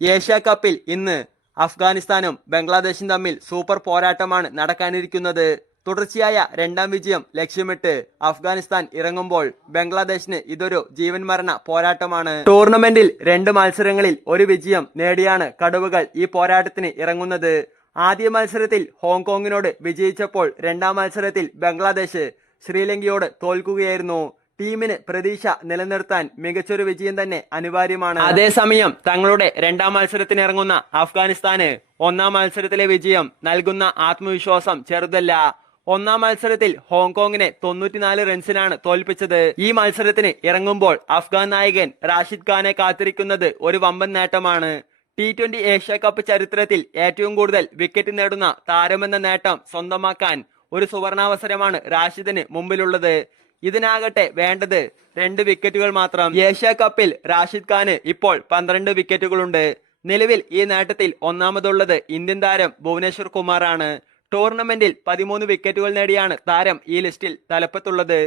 Asia കപ്പിൽ ഇന്ന് അഫ്ഗാനിസ്ഥാനും ബംഗ്ലാദേശും തമ്മിൽ സൂപ്പർ പോരാട്ടമാണ് നടക്കാനിരിക്കുന്നത്. തുടർച്ചയായ രണ്ടാം വിജയം ലക്ഷ്യമിട്ട് അഫ്ഗാനിസ്ഥാൻ ഇറങ്ങുമ്പോൾ ബംഗ്ലാദേശിന് ഇതൊരു ജീവൻ മരണ പോരാട്ടമാണ്. ടൂർണമെന്റിൽ രണ്ട് മത്സരങ്ങളിൽ ഒരു വിജയം നേടിയാണ് കടുവകൾ ഈ പോരാട്ടത്തിന് ഇറങ്ങുന്നത്. ആദ്യ മത്സരത്തിൽ ഹോങ്കോങ്ങിനോട് വിജയിച്ചപ്പോൾ രണ്ടാം മത്സരത്തിൽ ബംഗ്ലാദേശ് ശ്രീലങ്കയോട് തോൽക്കുകയായിരുന്നു. ടീമിന് പ്രതീക്ഷ നിലനിർത്താൻ മികച്ചൊരു വിജയം തന്നെ അനിവാര്യമാണ്. അതേസമയം തങ്ങളുടെ രണ്ടാം മത്സരത്തിന് ഇറങ്ങുന്ന അഫ്ഗാനിസ്ഥാന് ഒന്നാം മത്സരത്തിലെ വിജയം നൽകുന്ന ആത്മവിശ്വാസം ചെറുതല്ല. ഒന്നാം മത്സരത്തിൽ ഹോങ്കോങ്ങിനെ തൊണ്ണൂറ്റിനാല് റൺസിനാണ് തോൽപ്പിച്ചത്. ഈ മത്സരത്തിന് ഇറങ്ങുമ്പോൾ അഫ്ഗാൻ നായകൻ റാഷിദ് ഖാനെ കാത്തിരിക്കുന്നത് ഒരു വമ്പൻ നേട്ടമാണ്. ടി ട്വന്റി ഏഷ്യ കപ്പ് ചരിത്രത്തിൽ ഏറ്റവും കൂടുതൽ വിക്കറ്റ് നേടുന്ന താരമെന്ന നേട്ടം സ്വന്തമാക്കാൻ ഒരു സുവർണാവസരമാണ് റാഷിദിന് മുമ്പിലുള്ളത്. ഇതിനാകട്ടെ വേണ്ടത് രണ്ട് വിക്കറ്റുകൾ മാത്രം. ഏഷ്യ കപ്പിൽ റാഷിദ് ഖാന് ഇപ്പോൾ പന്ത്രണ്ട് വിക്കറ്റുകളുണ്ട് നിലവിൽ ഈ നേട്ടത്തിൽ ഒന്നാമതുള്ളത് ഇന്ത്യൻ താരം ഭുവനേശ്വർ കുമാറാണ്. ടൂർണമെന്റിൽ പതിമൂന്ന് വിക്കറ്റുകൾ നേടിയാണ് താരം ഈ ലിസ്റ്റിൽ തലപ്പത്തുള്ളത്.